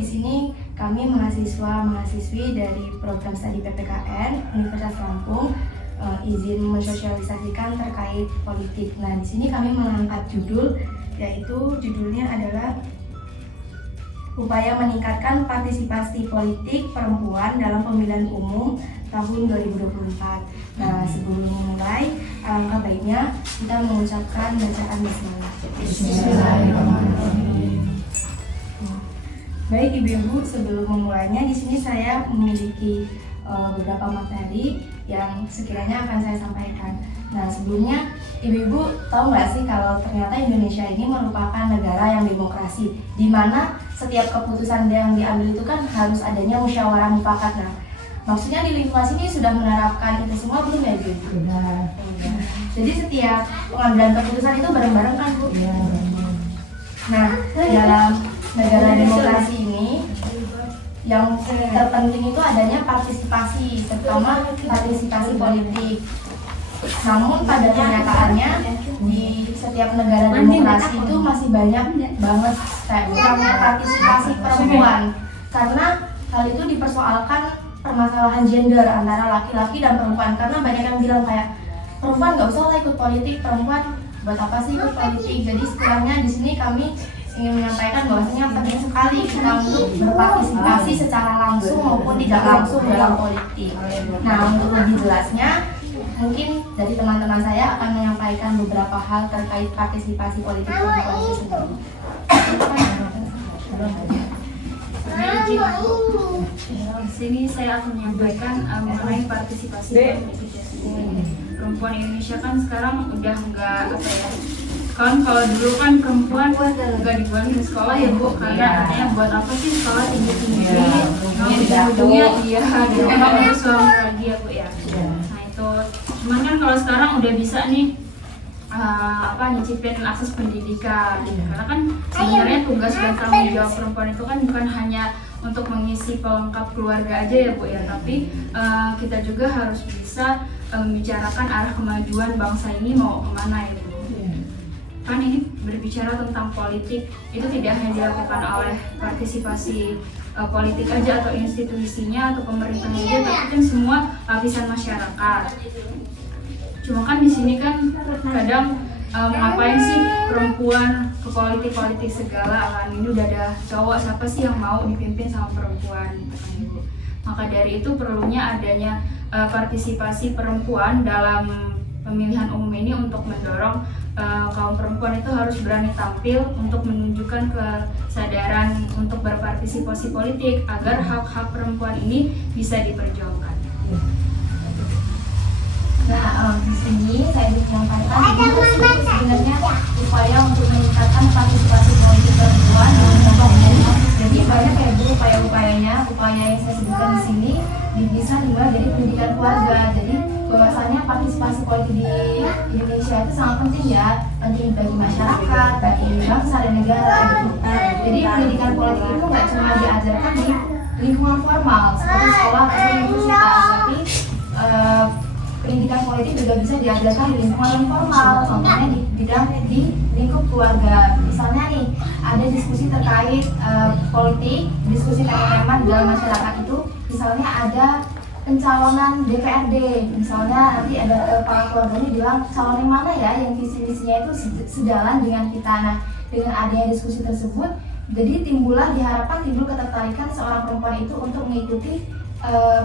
di sini kami mahasiswa-mahasiswi dari program studi PPKN Universitas Lampung izin mensosialisasikan terkait politik. Nah, di sini kami mengangkat judul, yaitu judulnya adalah upaya meningkatkan partisipasi politik perempuan dalam pemilihan umum tahun 2024. Nah, sebelum memulai, alangkah baiknya kita mengucapkan bacaan bismillah. Baik ibu-ibu, sebelum memulainya di sini saya memiliki beberapa materi yang sekiranya akan saya sampaikan. Nah, sebelumnya ibu-ibu tahu nggak sih kalau ternyata Indonesia ini merupakan negara yang demokrasi, di mana setiap keputusan yang diambil itu kan harus adanya musyawarah mufakat. Nah, maksudnya di lingkungan sini sudah menerapkan itu semua belum ya ibu? Sudah. Jadi setiap pengambilan keputusan itu bareng-bareng kan Bu? Iya. Nah, dalam negara demokrasi ini yang terpenting itu adanya partisipasi, terutama partisipasi politik. Namun pada kenyataannya di setiap negara demokrasi itu masih banyak banget kurangnya partisipasi perempuan, karena hal itu dipersoalkan permasalahan gender antara laki-laki dan perempuan. Karena banyak yang bilang kayak perempuan nggak usah lah ikut politik, perempuan buat apa sih ikut politik. Jadi setelahnya di sini kami ingin menyampaikan bahwasanya penting sekali kita untuk berpartisipasi secara langsung maupun tidak langsung dalam politik. Nah, untuk lebih jelasnya, mungkin dari teman-teman saya akan menyampaikan beberapa hal terkait partisipasi politik perempuan itu sendiri. Di sini saya akan menyampaikan mengenai partisipasi politik. Perempuan Indonesia kan sekarang udah nggak kalau dulu kan perempuan nggak dibolehin ke sekolah ya Bu, karena katanya buat apa sih sekolah tinggi-tinggi, ujung-ujungnya di rumah ngurus suami lagi ya Bu ya. Nah itu, cuman kan kalau sekarang udah bisa nih nyicipin akses pendidikan, karena kan sebenarnya tugas dan tanggung jawab perempuan itu kan bukan hanya untuk mengisi pelengkap keluarga aja ya Bu ya, tapi kita juga harus bisa membicarakan arah kemajuan bangsa ini mau kemana ya Bu. Kan ini berbicara tentang politik, itu tidak hanya dilakukan oleh partisipasi politik aja atau institusinya atau pemerintahnya aja, tapi kan semua lapisan masyarakat. Cuma kan di sini kan kadang ngapain sih perempuan ke politik segala, kan ini udah ada cowok, siapa sih yang mau dipimpin sama perempuan gitu kan Ibu. Maka dari itu perlunya adanya partisipasi perempuan dalam pemilihan umum ini untuk mendorong kaum perempuan itu harus berani tampil untuk menunjukkan kesadaran untuk berpartisipasi politik agar hak-hak perempuan ini bisa diperjuangkan. Nah, di sini saya menyampaikan sebenarnya upaya untuk meningkatkan partisipasi politik perempuan dalam kelompok umum. Jadi banyak ya Bu upaya-upayanya. Upaya yang saya sebutkan di sini bisa dimulai dari pendidikan keluarga. Jadi bahwasanya partisipasi politik di Indonesia itu sangat penting ya, penting bagi masyarakat, bagi bangsa dan negara gitu. Jadi pendidikan politik itu nggak cuma diajarkan di lingkungan formal seperti sekolah atau universitas, tapi pendidikan politik juga bisa diajarkan di lingkungan yang formal, contohnya di lingkup keluarga. Misalnya nih, ada diskusi terkait politik, diskusi tema-tema dalam masyarakat itu, misalnya ada pencalonan DPRD, misalnya nanti ada kepala keluarganya bilang calon yang mana ya yang visi-misinya itu sejalan dengan kita. Nah, dengan adanya diskusi tersebut, jadi diharapkan timbul ketertarikan seorang perempuan itu untuk mengikuti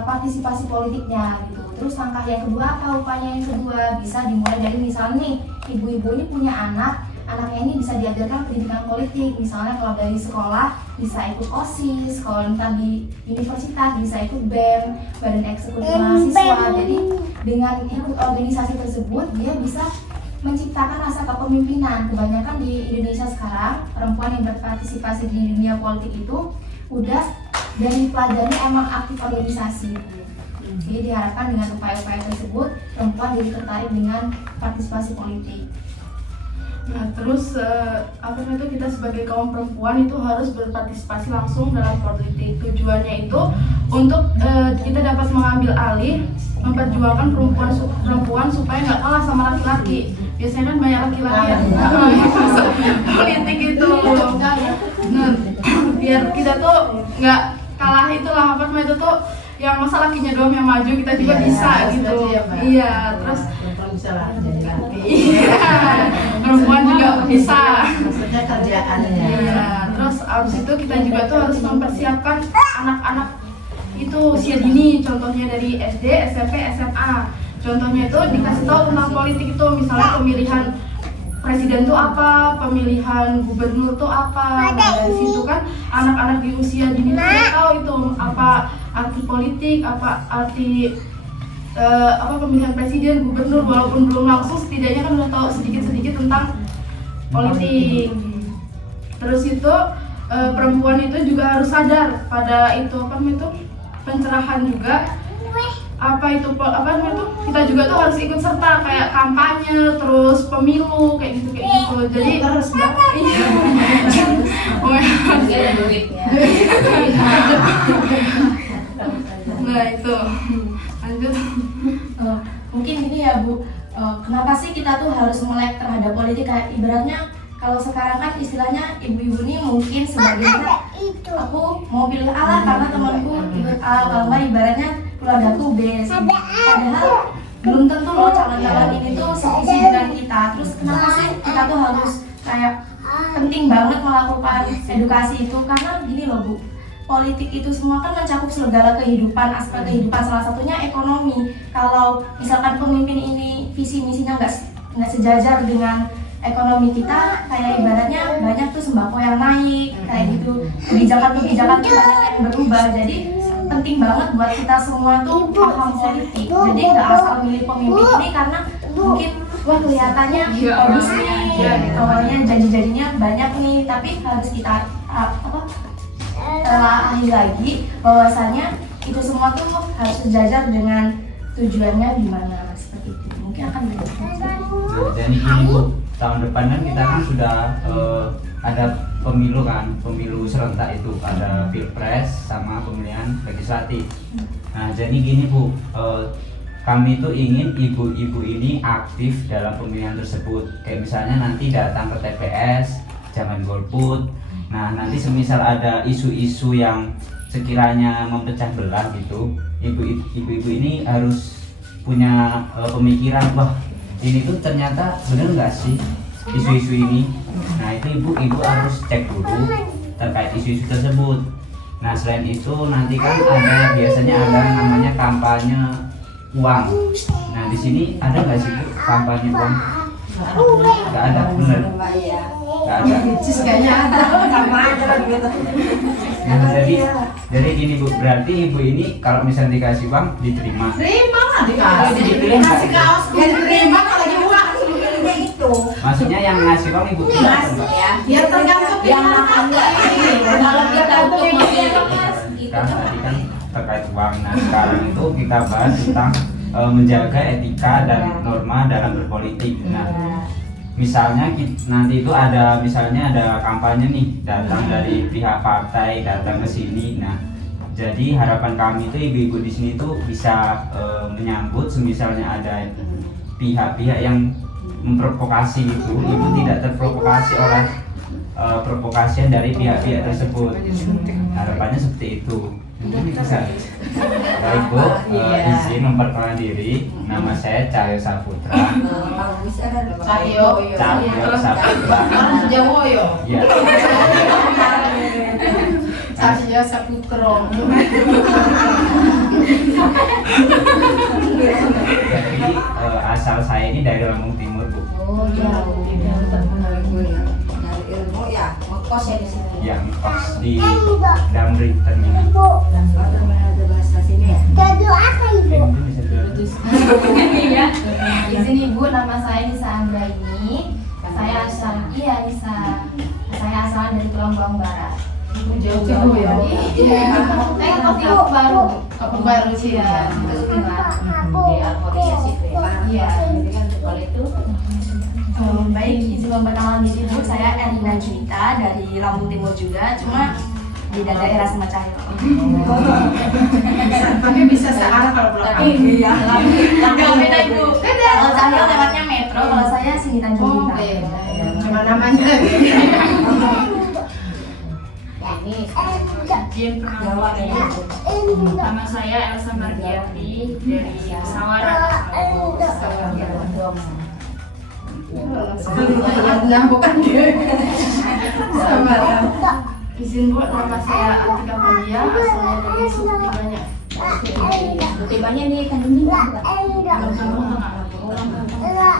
partisipasi politiknya gitu. Terus langkah yang kedua apa? Upaya yang kedua bisa dimulai dari misalnya nih, ibu-ibu ini punya anaknya ini bisa diajarkan pendidikan politik. Misalnya kalau dari sekolah bisa ikut OSIS, kalau entar di universitas bisa ikut BEM, Badan Eksekutif Mahasiswa. Jadi dengan ikut organisasi tersebut dia bisa menciptakan rasa kepemimpinan. Kebanyakan di Indonesia sekarang perempuan yang berpartisipasi di dunia politik itu udah dari pelajarnya emang aktif organisasi. Jadi diharapkan dengan upaya-upaya tersebut perempuan jadi tertarik dengan partisipasi politik. Nah, terus kita sebagai kaum perempuan itu harus berpartisipasi langsung dalam politik. Tujuannya itu untuk kita dapat mengambil alih, memperjuangkan perempuan supaya nggak kalah sama laki-laki. Biasanya kan banyak laki-laki yang masuk politik itu. Nah, biar kita tuh nggak kalah itulah apa namanya itu tuh yang masa lakinya doang yang maju, kita juga bisa gitu. Iya, terus perempuan bisa lah jadi laki. iya, perempuan juga bisa. Maksudnya kerjaannya. Iya, terus abis itu kita juga tuh harus mempersiapkan anak-anak itu usia dini, contohnya dari SD, SMP, SMA. Contohnya itu dikasih tahu tentang politik itu, misalnya pemilihan presiden tuh apa, pemilihan gubernur tuh apa. Nah, dari situ kan anak-anak di usia dini tuh udah tahu itu apa arti politik, apa arti apa pemilihan presiden, gubernur, walaupun belum langsung setidaknya kan udah tahu sedikit-sedikit tentang politik. Terus itu perempuan itu juga harus sadar pada itu apa namanya itu pencerahan juga, apa itu apa namanya itu kita juga tuh harus ikut serta kayak kampanye, terus pemilu kayak gitu. Jadi Terus iya. ada duitnya. Nah itu lanjut. Mungkin ini ya Bu, kenapa sih kita tuh harus melek terhadap politik? Kayak ibaratnya kalau sekarang kan istilahnya ibu-ibu ini mungkin sebagai aku mau pilih A lah karena temanku ikut A, kalau nggak ibaratnya keluargaku B. Padahal belum tentu loh calon-calon ini tuh seisi dengan kita. Terus kenapa sih kita tuh harus kayak penting banget melakukan edukasi itu? Karena gini loh Bu, politik itu semua kan mencakup segala kehidupan, aspek kehidupan, salah satunya ekonomi. Kalau misalkan pemimpin ini visi misinya nggak sejajar dengan ekonomi kita, kayak ibaratnya banyak tuh sembako yang naik kayak gitu, kebijakan-kebijakan kita yang berubah. Jadi penting banget buat kita semua tuh paham politik. Jadi nggak asal milih pemimpin ini karena mungkin wah kelihatannya bagus nih, awalnya janji-janjinya banyak nih, tapi harus kita telaah lagi bahwasanya itu semua tuh harus sejajar dengan tujuannya gimana, seperti itu. Mungkin akan begitu. Jadi gini Bu, tahun depan kan kita kan sudah ada pemilu kan, pemilu serentak itu ada pilpres sama pemilihan legislatif. Nah jadi gini Bu, kami itu ingin ibu-ibu ini aktif dalam pemilihan tersebut. Kayak misalnya nanti datang ke TPS, jangan golput. Nah nanti semisal ada isu-isu yang sekiranya memecah belah gitu, ibu-ibu ini harus punya pemikiran, wah ini tuh ternyata bener nggak sih isu-isu ini. Nah itu ibu harus cek dulu terkait isu-isu tersebut. Nah selain itu nanti kan ada biasanya ada namanya kampanye uang. Nah di sini ada nggak sih Bu kampanye uang? Nggak ada, bener? Nggak ada. Kayaknya ada sama aja gitu. Nah, jadi gini Bu, berarti ibu ini kalau misalnya dikasih uang diterima. Terima lah dikasih kaos ya diterima, kalau lagi uang sebelumnya itu. Maksudnya yang ngasih uang ibu tidak Mas apa? ya, biar tergantung yang makannya ini. Kalau kita untuk Kan tadi kan terkait uang. Nah sekarang itu kita bahas tentang menjaga etika dan norma dalam berpolitik. Nah misalnya nanti itu ada misalnya ada kampanye nih datang dari pihak partai datang ke sini. Nah jadi harapan kami itu ibu-ibu di sini tuh bisa menyambut semisalnya ada pihak-pihak yang memprovokasi itu, ibu tidak terprovokasi oleh provokasian dari pihak-pihak tersebut. Harapannya seperti itu. Mungkin bisa. Baik Bu, izin memperkenalkan diri. Nama saya Cahyo Saputra. Cahyo Saputra. Jawoyo. Ya. Cahyo Saputra. Jadi asal saya ini dari Lampung Timur Bu. Oh iya, terkenal gue ya. Dari ilmu ya, ngekos ya di sini. Ya, ngekos di Damri Terminal. Dan ada bahasa sini ya. Mungkin bisa dilihat. Iya. Izin Ibu, nama saya Nisa Anggraini. Saya asal dari Tulang Bawang Barat. Jauh ya. Iya. Saya kopi aku baru. Apa baru sih ya? Itu Sukiman. Di Alkoria situ ya. Iya. Jadi kan kalau itu Baik, izin memperkenalkan diri Bu, saya Erina Juwita dari Lampung Timur juga, cuma beda daerah sama Cahyo. tapi bisa searah kalau pulang kampung. Iya, nggak beda Ibu. Kalau Cahyo lewatnya metro, kalau saya sini Tanjung Bintang. Cuma namanya. Izin perkenalkan diri. Nama saya Elsa Margiati dari Sawara. Nah, bukan dia. Sama. Izin Bu, nama saya Atika Fadia, asalnya dari suku Tibanya. Tibanya di Tanjung Pinang. Lampung Tengah.